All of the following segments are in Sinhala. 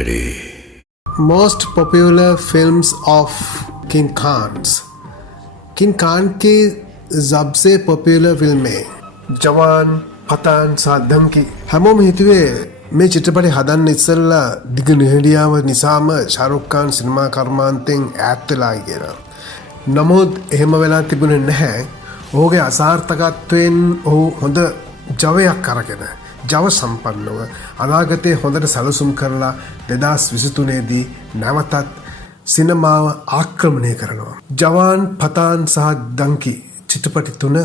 Comedy. Most popular films of King Khan's. King Khan की सबसे पॉप्युलर फिल्में जवान पठान साधमकी හැමෝම හිතුවේ මේ චිත්‍රපටය හදන්න ඉස්සෙල්ලා දිග නිහඬියාව නිසාම ශාරුක් ખાන් සිනමා කර්මාන්තයෙන් ඈත් වෙලා කියලා. නමුත් එහෙම වෙලා තිබුණේ නැහැ. ඔහුගේ අසාර්ථකත්වයෙන් ඔහු හොඳ ජවයක් අරගෙන ජව සම්පන්නව අනාගතයේ හොඳට සැලසුම් කරලා 2023 දී නැවතත් සිනමාව ආක්‍රමණය කරනවා. ජවාන් පතාන් සහ දංකි චිත්‍රපටි තුන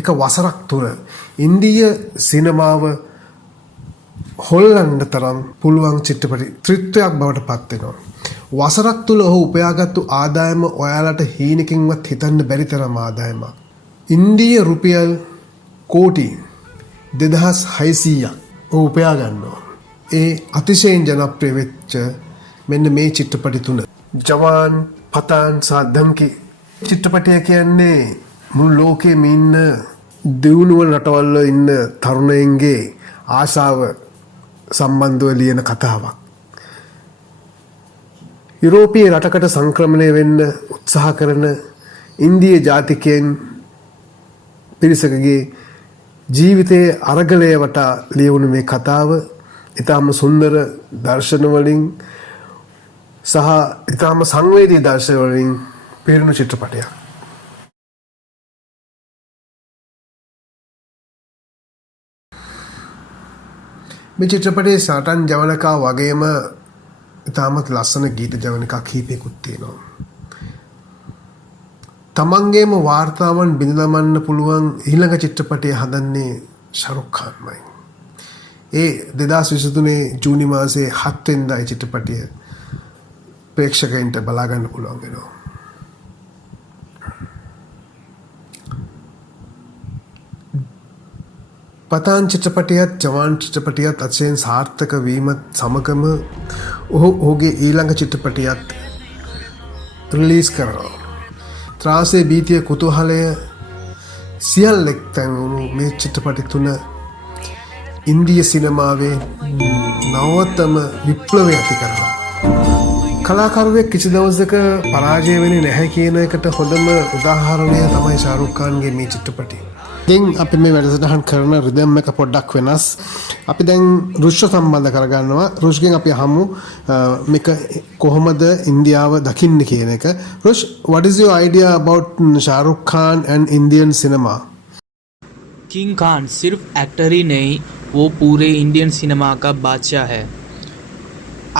එක වසරක් තුළ ඉන්දීය සිනමාව හොල්ලන්න තරම් පුළුවන් චිත්‍රපටි ත්‍රිත්වයක් බවට පත් වෙනවා. වසරක් තුළ ඔහු උපයාගත්තු ආදායම ඔයාලට හීනකින්වත් හිතන්න බැරි තරම් ආදායමක්. ඉන්දීය රුපියල් කෝටි 2600ක් ඔහු උපයා ගන්නවා. ඒ අතිශයින් ජනප්‍රිය වෙච්ච මෙන්න මේ චිත්‍රපටි තුන. ජවාන් පතාන් සහ දංකි චිත්‍රපටය කියන්නේ මුළු ලෝකෙම ඉන්න දියුණුව රටවල් වල ඉන්න තරුණයින්ගේ ආශාව සම්බන්ධව ලියන කතාවක්. යුරෝපීය රටකට සංක්‍රමණය වෙන්න උත්සාහ කරන ඉන්දීය ජාතිකයන් පිරිසකගේ ජීවිතයේ අරගලය වටා ලියවුණු මේ කතාව ඉතාම සුන්දර දර්ශන වලින් සහ ඉතාම සංවේදී දර්ශන වලින් පිරුණු චිත්‍රපටයක්. මේ චිත්‍රපටයේ සටන් ජවනිකා වගේම ඉතාමත් ලස්සන ගීත ජවනිකා කිහිපයකුත් තියෙනවා. තමන්ගේම වාර්තාවන් බිඳදමන්න පුළුවන් ඊළඟ චිත්‍රපටය හදන්නේ ශාරුක් ખાන්මයි. ඒ 2023 ජූනි මාසයේ 7 වෙනිදා ඒ චිත්‍රපටය ප්‍රේක්ෂකයන්ට බලා ගන්න පුළුවන් වෙනවා. පතාන් චිත්‍රපටියත් ජවාන් චිත්‍රපටියත් අතිශයින් සාර්ථක වීමත් සමගම ඔහුගේ ඊළඟ චිත්‍රපටියත් රිලීස් කරනවා. ත්‍රාසයේ බීතිය කුතුහලය සියල්ල එක්තැන්වුණු මේ චිත්‍රපටි තුන ඉන්දීය සිනමාවේ නවතම විප්ලවය ඇති කරනවා. කලාකරුවෙක් කිසි දවසක පරාජය වෙන්නේ නැහැ කියන එකට හොඳම උදාහරණය තමයි ශාරුක් ખાන්ගේ මේ චිත්‍රපටය. දැන් අපි මේ වැඩසටහන් කරන රිද්ම් එක පොඩ්ඩක් වෙනස්. අපි දැන් රුෂ්ව සම්බන්ධ කරගන්නවා. රුෂ්ගෙන් අපි අහමු මේක කොහොමද ඉන්දියාව දකින්න කියන එක. රුෂ්, what is your idea about Shahrukh Khan and Indian cinema? King Khan सिर्फ एक्टर ही नहीं, वो पूरे इंडियन सिनेमा का बादशाह है.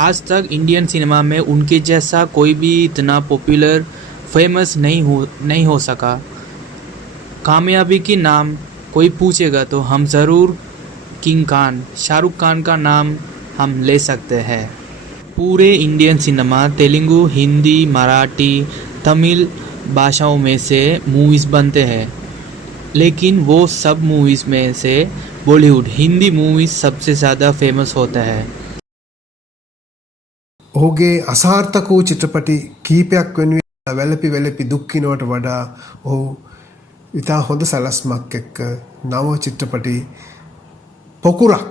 आज तक इंडियन सिनेमा में उनके जैसा कोई भी इतना पॉपुलर फेमस नहीं हो सका. कामयाबी की नाम कोई पूछेगा तो हम ज़रूर किंग खान शाहरुख खान का नाम हम ले सकते हैं. पूरे इंडियन सिनेमा तेलुगु, हिंदी, मराठी, तमिल भाषाओं में से मूवीज़ बनते हैं, लेकिन वो सब मूवीज़ में से बॉलीवुड हिंदी मूवीज़ सबसे ज़्यादा फेमस होता है. ඔහුගේ අසාර්ථක වූ චිත්‍රපටි කීපයක් වෙනුවෙන් වැළපි දුක්ඛිනවට වඩා ඔහු ඉතා හොඳ සැලැස්මක් එක්ක නව චිත්‍රපටි පොකුරක්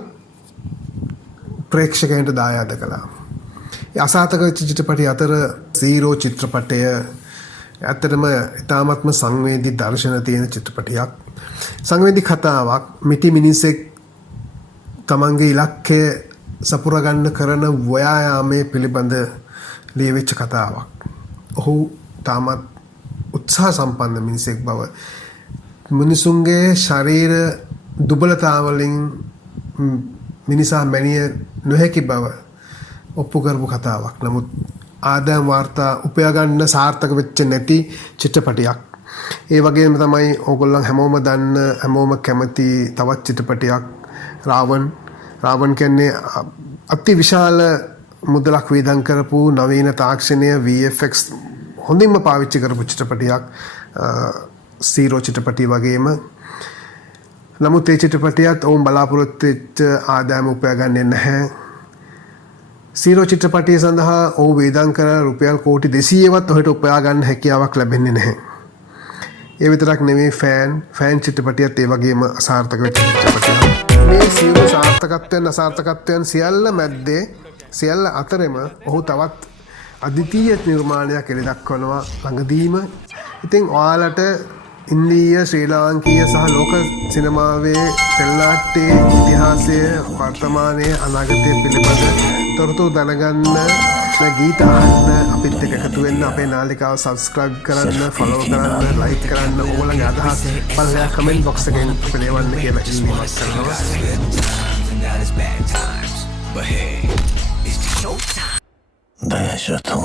ප්‍රේක්ෂකයන්ට දායාද කළා. ඒ අසාර්ථක චිත්‍රපටි අතර සීරෝ චිත්‍රපටය ඇත්තටම ඉතාමත්ම සංවේදී දර්ශන තියෙන චිත්‍රපටියක්. සංවේදී කතාවක්. මිටි මිනිසෙක් තමන්ගේ ඉලක්කය සපුරගන්න කරන ව්‍යායාමයේ පිළිබඳ ලියවිච්ච කතාවක්. ඔහු තාමත් උත්සාහ සම්පන්න මිනිසෙක් බව, මිනිසුන්ගේ ශරීර දුබලතාවලින් මිනිසා මැනිය නොහැකි බව ඔප්පු කරපු කතාවක්. නමුත් ආදායම් වාර්තා උපයා ගන්න සාර්ථක වෙච්ච නැති චිත්‍රපටියක්. ඒ වගේම තමයි ඕගොල්ලන් හැමෝම දන්න, හැමෝම කැමති තවත් චිත්‍රපටියක් රාවන් කියන්නේ අති විශාල මුදලක් වේදම් කරපු නවීන තාක්ෂණය VFX හොඳින්ම පාවිච්චි කරපු චිත්‍රපටියක්. සීරෝ චිත්‍රපටිය වගේම. නමුත් ඒ චිත්‍රපටියත් ඔවුන් බලාපොරොත්තු වෙච්ච ආදායම උපයා ගන්නේ නැහැ. සීරෝ චිත්‍රපටිය සඳහා ඔහු වේදම් කර රුපියල් කෝටි 200වත් ඔහුට උපයා ගන්න හැකියාවක් ලැබෙන්නේ නැහැ. ඒ විතරක් නෙමෙයි ෆෑන් චිත්‍රපටියත් ඒ වගේම අසාර්ථක වෙච්ච චිත්‍රපටියක්. මේ සියලු සාර්ථකත්වයන් අසාර්ථකත්වයන් සියල්ල මැද්දේ සියල්ල අතරෙම ඔහු තවත් අද්විතීය නිර්මාණයක් එළි දක්වනවා ළඟදීම. ඉතින් ඔයාලට ඉන්දීය ශ්‍රී ලාංකීය සහ ලෝක සිනමාවේ තෙල්නාට්‍යයේ ඉතිහාසය වර්තමානයේ අනාගතය පිළිබඳ තොරතුරු දැනගන්න ගීත අහන්න අපිත් එක්ක එකතු වෙන්න අපේ නාලිකාව සබ්ස්ක්‍රයිබ් කරන්න ෆලෝ කරන්න ලයික් කරන්න ඕගොල්ලන්ගේ අදහස් පල්ලෙහා කමෙන්ට් බොක්ස් එකෙන් අපිට එවන්න කියලා ඉල්ලීමක් කරනවා. 大家是同